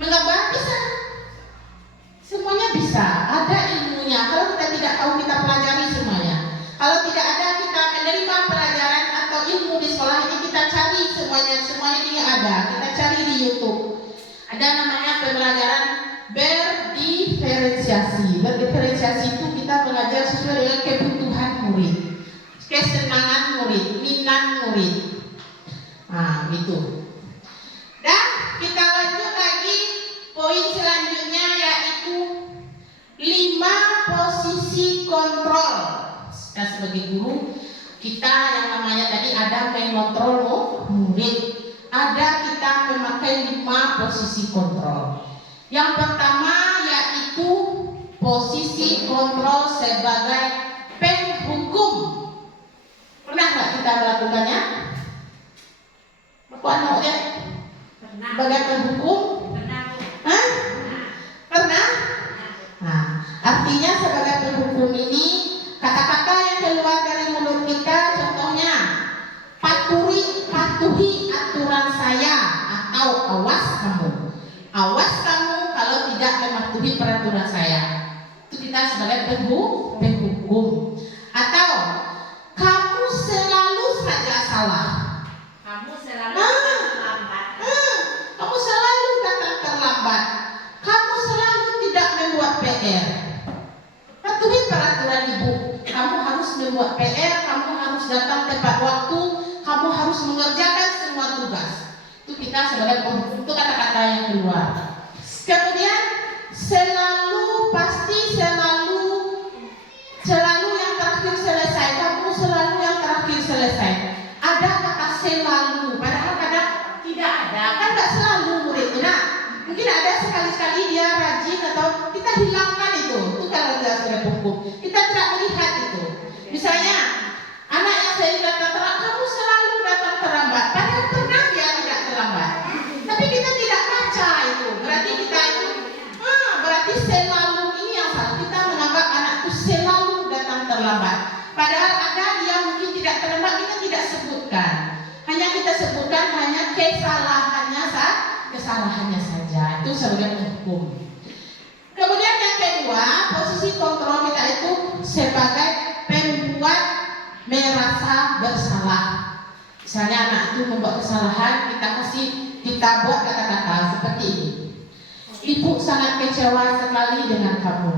menggambar bisa. Semuanya bisa. Ada ilmunya. Kalau kita tidak tahu kita pelajari semuanya. Kalau tidak ada kita menerima pelajaran atau ilmu di sekolah ini kita cari semuanya. Semuanya ini ada. Kita cari di YouTube. Ada namanya pembelajaran berdiferensiasi. berdiferensiasi. Berdiferensiasi itu kita belajar sesuai dengan kebutuhan murid, kesenangan murid, minat murid. Nah, gitu. Dan kita lanjut lagi poin selanjutnya, yaitu 5 posisi kontrol. Kita sebagai guru, kita yang namanya tadi ada mengontrol murid, ada kita memakai 5 posisi kontrol. Yang pertama yaitu posisi kontrol sebagai penghukum. Pernah nggak kita melakukannya? Bapak ya? Pernah. Sebagai penghukum? Pernah. Hah? Pernah? Nah, artinya sebagai penghukum ini kata-kata yang keluar dari mulut kita, contohnya patuhi aturan saya, atau awas kamu kalau tidak mematuhi peraturan saya. Itu kita sebagai penghukum. Atau kamu selalu saja salah. Kamu selalu terlambat. Kamu selalu datang terlambat. Kamu selalu tidak membuat PR. Patuhi peraturan ibu. Kamu harus membuat PR, kamu harus datang tepat waktu, kamu harus mengerjakan semua tugas. Itu kita sebagai penghukum, itu kata-kata yang keluar. Kemudian selalu yang terakhir selesai. Kamu selalu yang terakhir selesai. Ada kata selalu, padahal kadang tidak ada. Kan nggak selalu murid. Nah, mungkin ada sekali-sekali dia rajin, atau kita hilangkan itu. Itu kalau dia sudah hukum, kita tidak melihat itu. Misalnya anak yang saya datang terlambat, kamu selalu datang terlambat. Padahal pernah dia tidak terlambat. Tapi kita tidak baca itu. Berarti kita itu berarti selalu ini yang salah. Kita menganggap anak itu selalu datang terlambat. Padahal ada dia mungkin tidak terlambat, kita tidak sebutkan. Hanya kita sebutkan hanya kesalahannya saja. Itu sebagai hukum. Kemudian yang kedua, posisi kontrol kita itu sebagai pembuat merasa bersalah. Misalnya anak itu membuat kesalahan, kita buat kata-kata seperti ini. Ibu sangat kecewa sekali dengan kamu.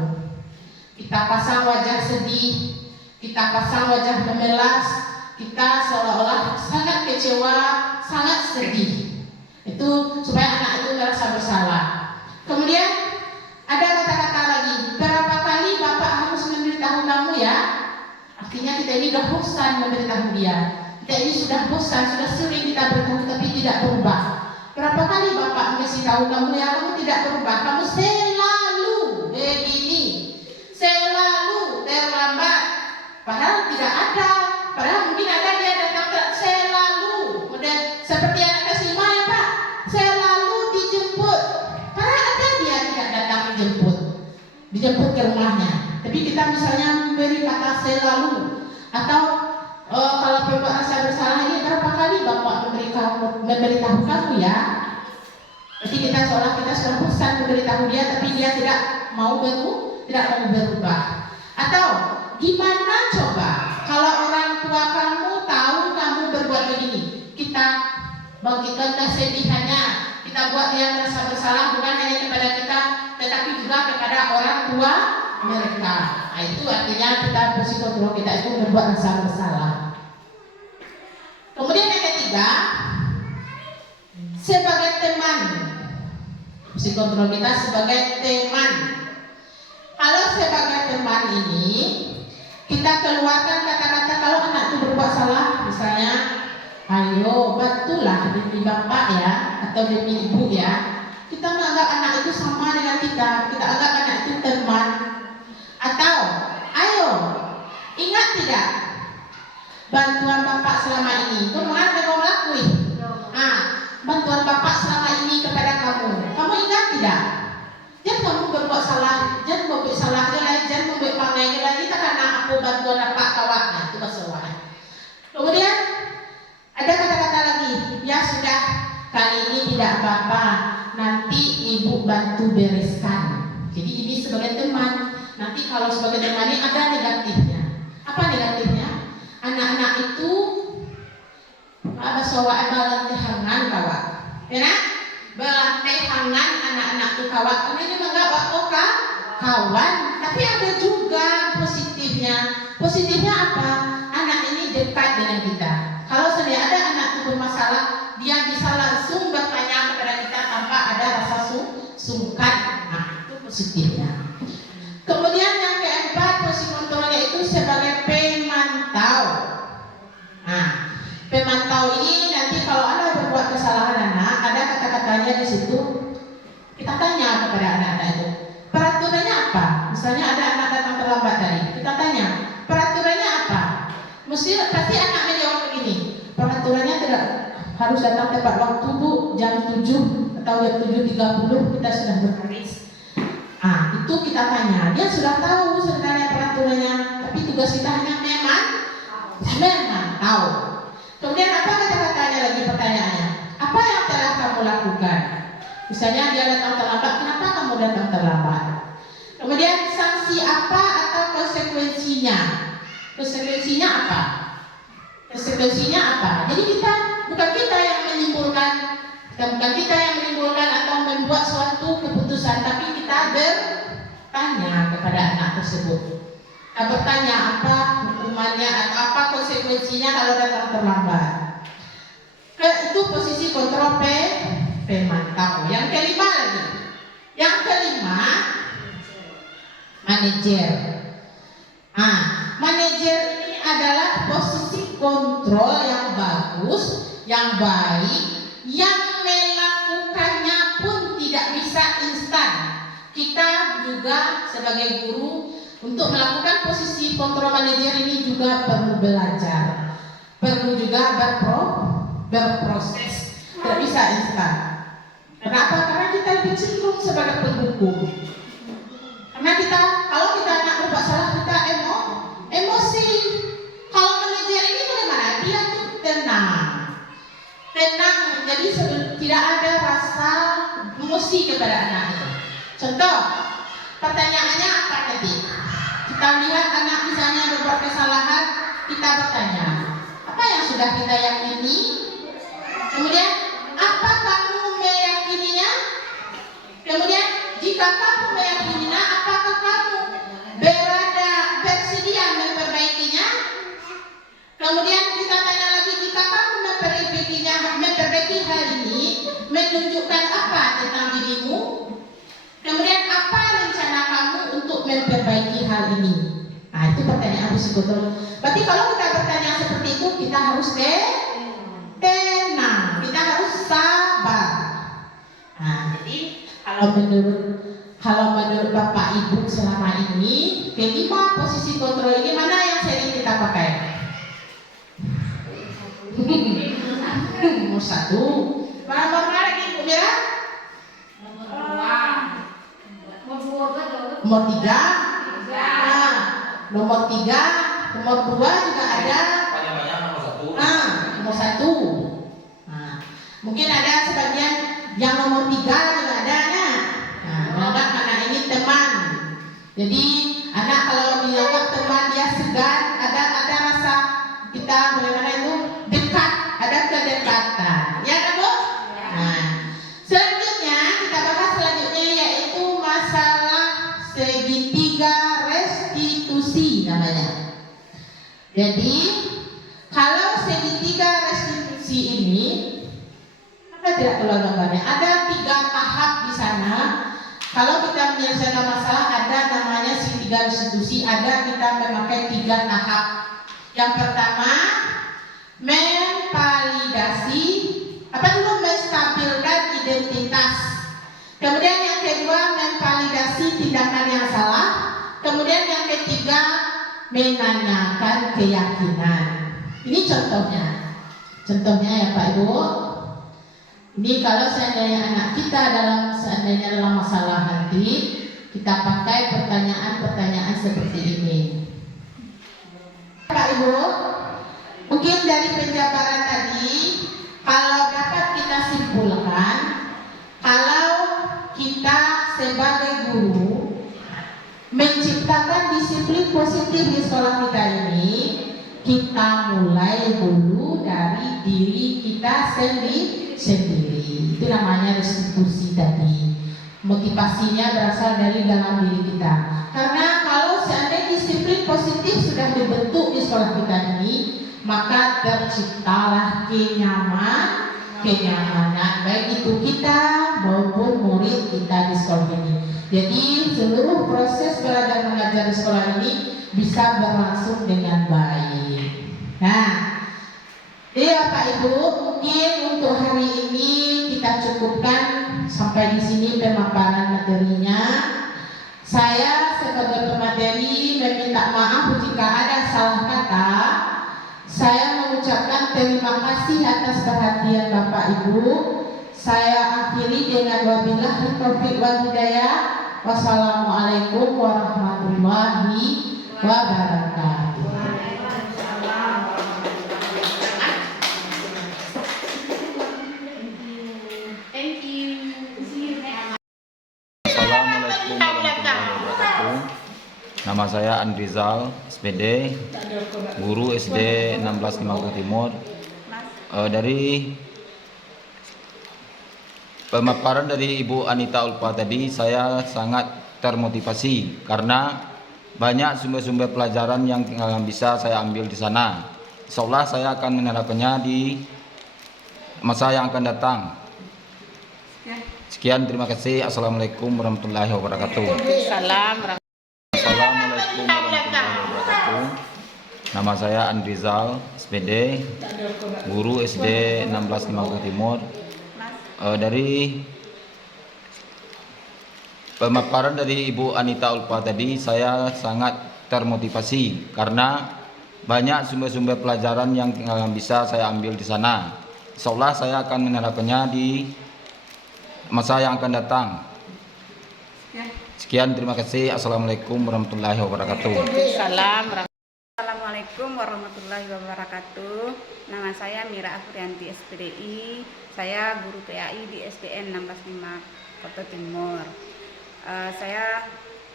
Kita pasang wajah sedih, kita pasang wajah memelas, kita seolah-olah sangat kecewa, sangat sedih. Itu supaya anak itu merasa bersalah. Kemudian ada kata-kata lagi, berapa kali Bapak harus memberitahu kamu ya? Artinya kita ini sudah bosan memberitahu dia. Kita ini sudah bosan, sudah sering kita beritahu tapi tidak berubah. Berapa kali Bapak mengisi tahu kamu ya, kamu tidak berubah. Kamu selalu begini, selalu terlambat. Padahal tidak ada. Padahal mungkin ada dia datang selalu. Kemudian seperti anak Kasima ya Pak, selalu dijemput. Padahal ada dia tidak datang dijemput ke rumahnya. Tapi kita misalnya memberi kata selalu, atau kalau Bapak rasa bersalah ini, berapa kali Bapak memberitahu kamu ya? Jadi kita seolah kita sudah bosan memberitahu dia, tapi dia tidak mau berubah. Atau gimana coba kalau orang tua kamu tahu kamu berbuat begini? Kita bangkitkan kesedihannya, kita buat dia merasa bersalah, bukan hanya kepada kita, tetapi juga kepada orang tua mereka. Nah, itu artinya kita posisi kontrol kita itu membuat rasa bersalah. Kemudian yang ketiga, sebagai teman. Posisi kontrol kita sebagai teman. Kalau sebagai teman ini, kita keluarkan kata-kata kalau anak itu berbuat salah, misalnya, ayo bantulah demi bapak ya, atau demi ibu ya. Kita menganggap anak itu sama dengan kita anggap anak itu teman. Atau, ayo, ingat tidak bantuan bapak selama ini? Kemana kau melakui? Bantuan bapak selama ini kepada kamu. Kamu ingat tidak? Jangan kamu berbuat salah, jangan membuat salah lagi, jangan membuat pangai lagi. Kita karena aku bantuan bapak kawannya itu masalahnya. Kemudian ada kata-kata lagi, ya sudah kali ini tidak apa-apa, nanti ibu bantu bereskan. Jadi ini sebagai teman. Nanti kalau sebagai teman ini ada negatifnya. Apa negatifnya? Anak-anak itu basawa balantehangan kawat. Ya, balantehangan anak-anak itu kawat. Karena ini menganggap Positifnya apa? Anak ini dekat dengan kita. Kalau seandainya ada anak itu bermasalah, dia bisa langsung bertanya kepada kita tanpa ada rasa sungkan. Nah, itu positifnya. Kemudian yang keempat, posisi kontrolnya itu sebagai pemantau. Nah, pemantau ini nanti kalau ada berbuat kesalahan anak, ada kata-katanya di situ. Kita tanya kepada anak-anak itu, peraturannya apa? Misalnya ada anak datang terlambat tadi, kita tanya, peraturannya apa? Pasti anak menjawab begini, peraturannya tidak harus datang tepat waktu Bu, jam 7 atau jam 7.30 kita sudah berbaris. Ah, itu kita tanya, dia sudah tahu sebenarnya peraturannya, tapi tugas kita hanya memantau. Kemudian apa kata-katanya lagi pertanyaannya? Apa yang telah kamu lakukan? Misalnya dia datang terlambat, kenapa kamu datang terlambat? Kemudian sanksi apa atau konsekuensinya? Konsekuensinya apa? Konsekuensinya apa? Jadi bukan kita yang menimbulkan atau membuat suatu keputusan, tapi kita bertanya kepada anak tersebut. Kita bertanya apa hukumannya atau apa konsekuensinya kalau datang terlambat. Itu posisi kontrol pemantau. Yang kelima lagi. Yang kelima, manajer. Manajer ini adalah posisi kontrol yang bagus, yang baik, yang melakukannya pun tidak bisa instan. Kita juga sebagai guru untuk melakukan posisi kontrol manajer ini juga perlu belajar, perlu juga berproses, tidak bisa instan. Kenapa? Karena kita lebih cenderung sebagai penghukum. Karena kalau kita anak berbuat salah, kita emosi. Kalau manajer ini bagaimana? Dia tuh tenang, jadi tidak ada rasa emosi kepada anak itu. Contoh, pertanyaannya apa nanti? Kita lihat anak misalnya berbuat kesalahan, kita bertanya, apa yang sudah kita yakini? Kemudian, apa kamu meyakininya? Kemudian, jika kamu meyakininya, apakah kamu bersedia memperbaikinya? Kemudian kita tanya lagi, jika kamu memperbaiki hal ini, menunjukkan apa tentang dirimu? Kemudian apa rencana kamu untuk memperbaiki hal ini? Nah, itu pertanyaan psikoterapis. Berarti kalau kita bertanya seperti itu, kita harus tenang, kita harus sabar. Nah, jadi kalau menurut Bapak Ibu selama ini, kelima posisi kontrol ini mana yang sering kita pakai? Nomor 1. Nomor lagi Bu Mira? Nomor 3. Nomor 3, nomor 2 juga ada. Nomor 1. Mungkin ada sebagian yang nomor 3 juga ada. Menganggap anak ini teman. Jadi anak kalau dianggap teman, dia segan, ada rasa kita bagaimana itu dekat, ada kedekatan. Ya kan Bu? Selanjutnya kita bahas yaitu masalah segitiga restitusi namanya. Jadi kalau segitiga restitusi ini, apa tidak keluar gambarnya? Ada 3 tahap di sana. Kalau kita menyelesaikan masalah, ada namanya segitiga restitusi. Ada kita memakai 3 tahap. Yang pertama, memvalidasi, menstabilkan identitas. Kemudian yang kedua, memvalidasi tindakan yang salah. Kemudian yang ketiga, menanyakan keyakinan. Ini contohnya. Contohnya ya Pak Ibu. Ini kalau seandainya anak kita dalam masalah nanti, kita pakai pertanyaan-pertanyaan seperti ini. Pak Ibu, mungkin dari penjabaran tadi, kalau dapat kita simpulkan, kalau kita sebagai guru menciptakan disiplin positif di sekolah kita ini, kita mulai dulu dari diri kita sendiri. Itu namanya restitusi tadi. Motivasinya berasal dari dalam diri kita. Karena kalau seandainya disiplin positif sudah dibentuk di sekolah kita ini, maka terciptalah kenyamanan baik itu kita maupun murid kita di sekolah ini. Jadi seluruh proses belajar mengajar di sekolah ini bisa berlangsung dengan baik. Nah, iya Pak Ibu, mungkin untuk hari ini kita cukupkan sampai di sini pemaparan materinya. Saya sebagai pemateri meminta maaf jika ada salah kata. Saya mengucapkan terima kasih atas perhatian Bapak Ibu. Saya akhiri dengan wabillahi taufiq wal hidayah. Wassalamualaikum warahmatullahi wabarakatuh. Thank you. See you next. Assalamualaikum warahmatullahi wabarakatuh. Nama saya Andrizal, SPD, guru SD 16 Limauke Timur. Dari pemaparan dari Ibu Anita Ulfa tadi, saya sangat termotivasi karena banyak sumber-sumber pelajaran yang bisa saya ambil di sana. Insya Allah saya akan menerapkannya di masa yang akan datang. Sekian, terima kasih. Assalamualaikum warahmatullahi wabarakatuh. Assalamualaikum warahmatullahi wabarakatuh. Nama saya Andrizal, SPD, guru SD 16 Limauke Timur. Dari pemaparan dari Ibu Anita Ulfa tadi, saya sangat termotivasi karena banyak sumber-sumber pelajaran yang bisa saya ambil di sana. Insya Allah saya akan menerapkannya di masa yang akan datang. Sekian, terima kasih. Assalamualaikum warahmatullahi wabarakatuh. Assalamualaikum warahmatullahi wabarakatuh. Nama saya Mira Afrianti SPDI. Saya guru PAI di SDN 165 Kota Timur. Saya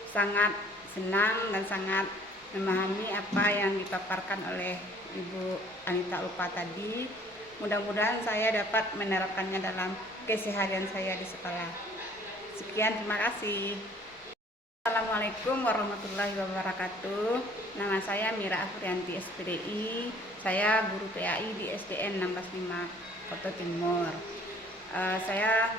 sangat senang dan sangat memahami apa yang dipaparkan oleh Ibu Anita Ulfa tadi. Mudah-mudahan saya dapat menerapkannya dalam keseharian saya di sekolah. Sekian, terima kasih. Assalamualaikum warahmatullahi wabarakatuh. Nama saya Mira Afrianti SPDI. Saya guru PAI di SDN 165 Kota Timur. Saya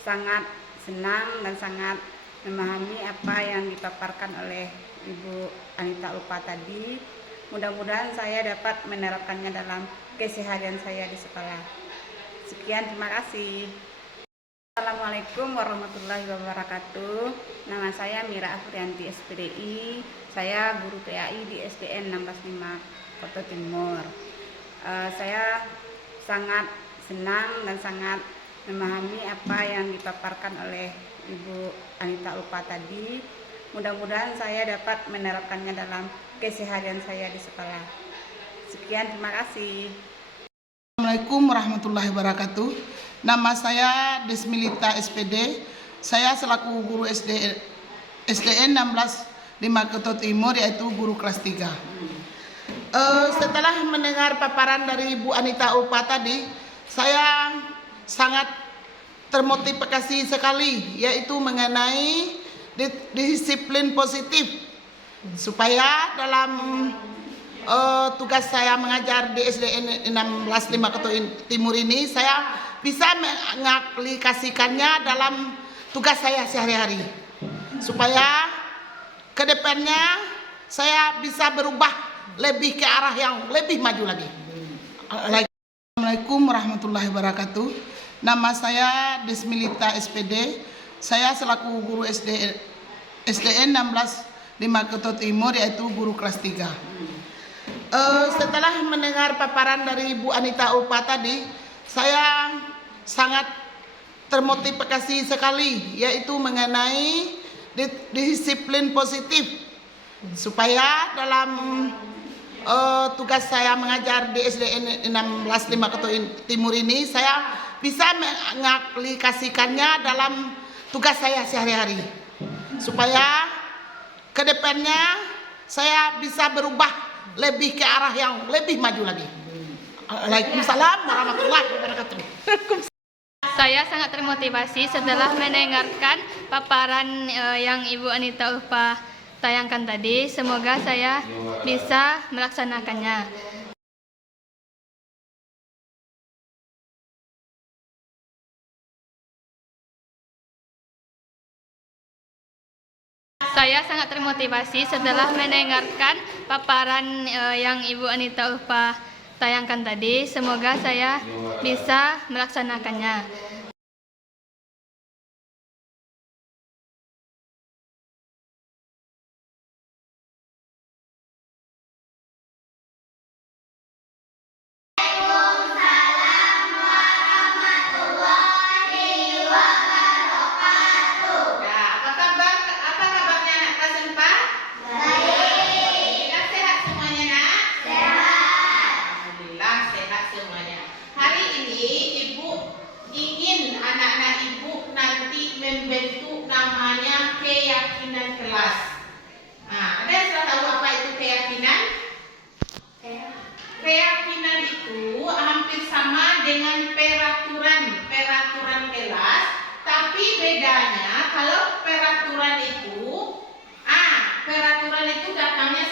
sangat senang dan sangat memahami apa yang dipaparkan oleh Ibu Anita Ulfa tadi. Mudah-mudahan saya dapat menerapkannya dalam keseharian saya di sekolah. Sekian, terima kasih. Assalamualaikum warahmatullahi wabarakatuh. Nama saya Mira Afrianti SPDI. Saya guru PAI di SDN 165 Kota Timur. Saya sangat senang dan sangat memahami apa yang dipaparkan oleh Ibu Anita Ulfa tadi. Mudah-mudahan saya dapat menerapkannya dalam keseharian saya di sekolah. Sekian, terima kasih. Assalamualaikum warahmatullahi wabarakatuh. Nama saya Desmilita SPD. Saya selaku guru SDN 16 Limauke Kota Timur, yaitu guru kelas 3. Setelah mendengar paparan dari Ibu Anita Ulfa tadi, saya sangat termotivasi sekali, yaitu mengenai disiplin positif, supaya dalam tugas saya mengajar di SDN 16 Limauke Kota Timur ini, saya bisa mengaplikasikannya dalam tugas saya sehari-hari, supaya ke depannya saya bisa berubah lebih ke arah yang lebih maju lagi. Assalamualaikum warahmatullahi wabarakatuh. Nama saya Desmilita SPD. Saya selaku guru SDN 16 Limauke Kota Timur, yaitu guru kelas 3. Setelah mendengar paparan dari Ibu Anita Ulfa tadi, saya sangat termotivasi sekali, yaitu mengenai disiplin positif, supaya dalam tugas saya mengajar di SDN 16 Limauke Kota Timur ini, saya bisa mengaplikasikannya dalam tugas saya sehari-hari, supaya ke depannya saya bisa berubah lebih ke arah yang lebih maju lagi. Waalaikumsalam warahmatullahi wabarakatuh. Saya sangat termotivasi setelah mendengarkan paparan yang Ibu Anita Ulfa tayangkan tadi. Semoga saya bisa melaksanakannya. Saya sangat termotivasi setelah mendengarkan paparan yang Ibu Anita Ulfa tayangkan tadi. Semoga saya bisa melaksanakannya. Ya, apa kabarnya anak kelas 4? Baik. Sehat semuanya, Nak? Sehat. Alhamdulillah sehat semuanya. Hari ini Ibu ingin anak-anak Ibu nanti membentuk namanya keyakinan kelas. Nah, ada yang sudah tahu apa itu keyakinan? Keyakinan itu hampir sama dengan peraturan kelas, tapi bedanya kalau peraturan itu datangnya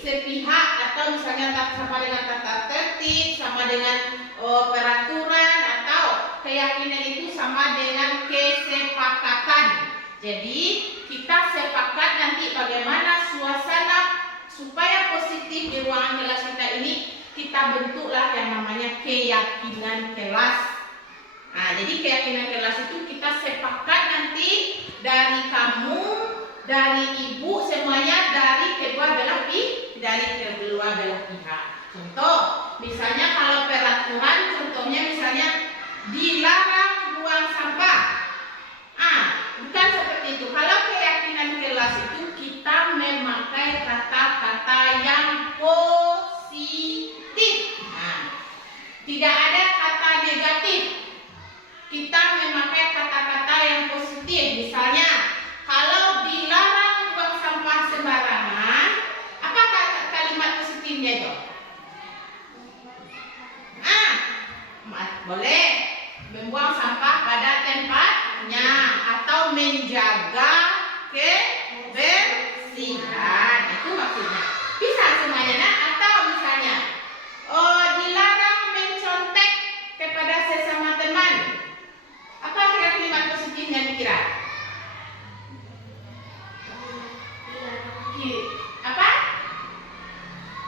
sepihak, atau misalnya sama dengan tata tertib, sama dengan peraturan, atau keyakinan itu sama dengan kesepakatan. Jadi kita sepakat nanti bagaimana suasana supaya positif di ruangan kelas kita ini, kita bentuklah yang namanya keyakinan kelas. Nah, jadi keyakinan kelas itu kita sepakat nanti dari kamu, dari ibu, semuanya dari kedua belah pihak. Contoh, misalnya kalau peraturan, contohnya misalnya dilarang buang sampah. Bukan seperti itu. Kalau keyakinan kelas itu kita memakai kata-kata yang positif. Tidak ada kata negatif. Kita memakai kata-kata yang positif. Misalnya, kalau dilarang buang sampah sembarangan, apa kalimat positifnya itu? Boleh membuang sampah pada tempatnya atau menjaga kebersihan. Itu maksudnya. Bisa semuanya, Nak? Atau misalnya dilarang mencontek kepada sesama teman. Apa kalimat positifnya dikira? Apa?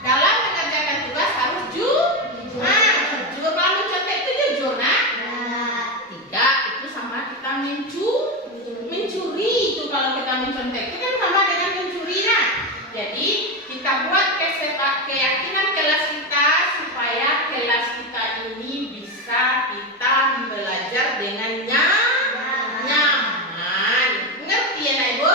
Dalam mengerjakan tugas harus jujur. Kalau mencontek itu jujur, Nak? Tidak, itu sama kita mencuri. Itu kalau kita mencontek itu kan sama dengan mencuri, Nak. Jadi kita buat keyakinan kelas kita supaya kelas kita ini bisa kita belajar dengan nyaman. Ngerti ya, Nak Ibu?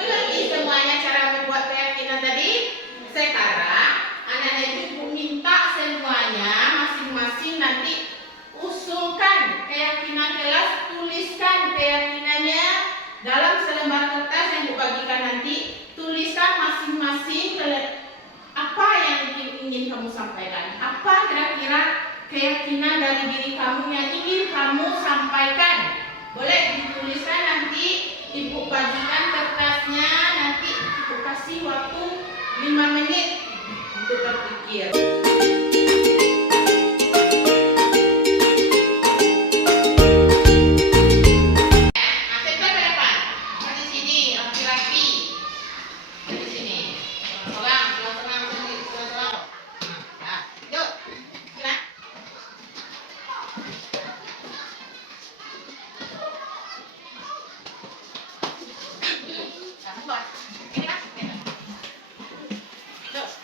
Mengerti semuanya cara membuat keyakinan tadi? Sekarang anak-anak Ibu minta semuanya masing-masing nanti usulkan keyakinan kelas, tuliskan keyakinannya dalam selembar kertas yang Ibu bagikan nanti. Tuliskan masing-masing apa yang ingin kamu sampaikan. Apa kira-kira keyakinan dari diri kamu yang ingin kamu sampaikan. Boleh dituliskan nanti, Ibu bagikan kertasnya, nanti Ibu kasih waktu 5 menit untuk berpikir. Look.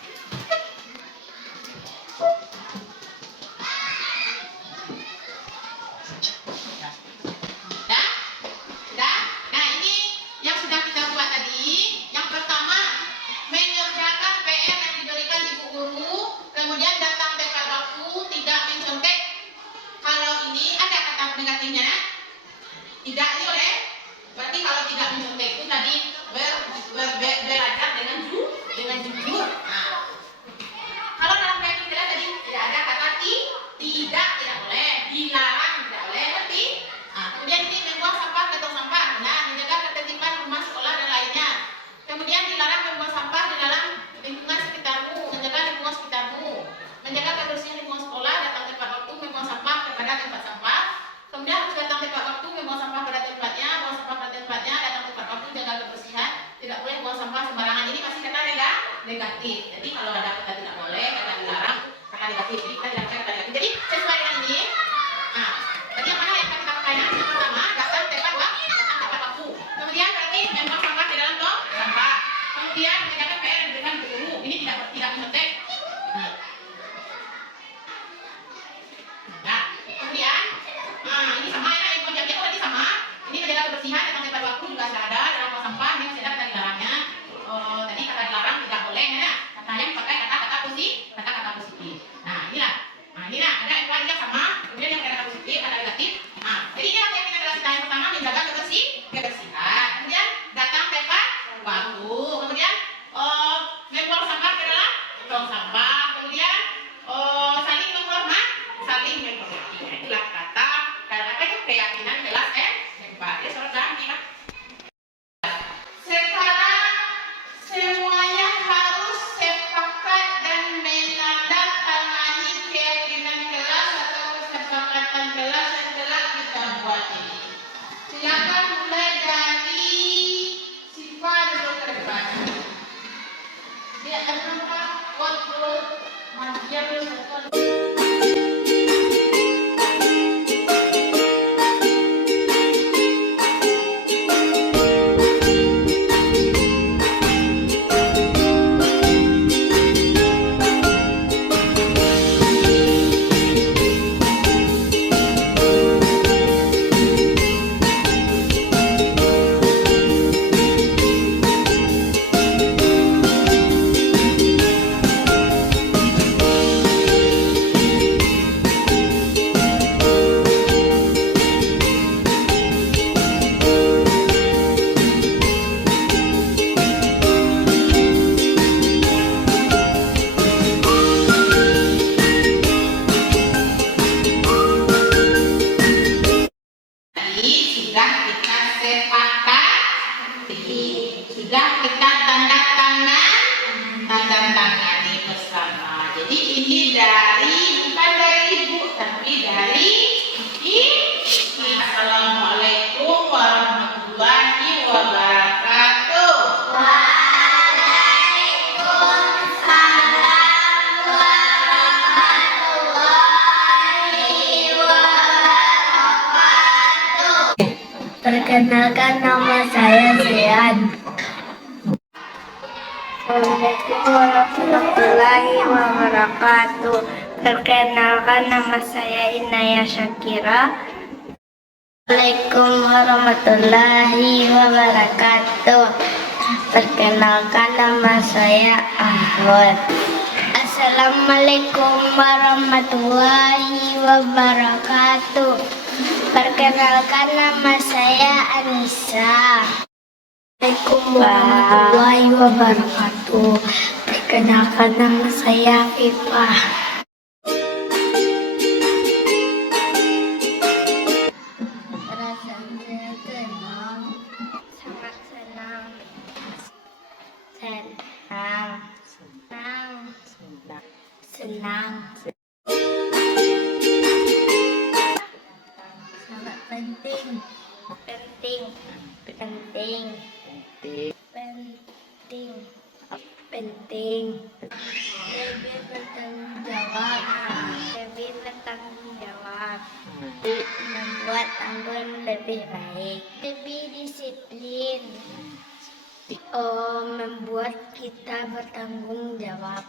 Tadi sudah kita sepakati, sudah kita tanda tangani bersama. Jadi ini bukan dari ibu, tapi dari Assalamualaikum warahmatullahi wabarakatuh. Perkenalkan, nama saya Zian. Assalamualaikum warahmatullahi wabarakatuh. Perkenalkan, nama saya Inaya Syakira. Assalamualaikum warahmatullahi wabarakatuh. Perkenalkan, nama saya Ahmad. Assalamualaikum warahmatullahi wabarakatuh. Perkenalkan, nama saya Anissa. Assalamualaikum warahmatullahi wabarakatuh. Perkenalkan, nama saya Fifah. Rasanya senang, sangat senang, senang. Sangat penting. Lebih bertanggung jawab, membuat anggun lebih baik, lebih disiplin, membuat kita bertanggung jawab.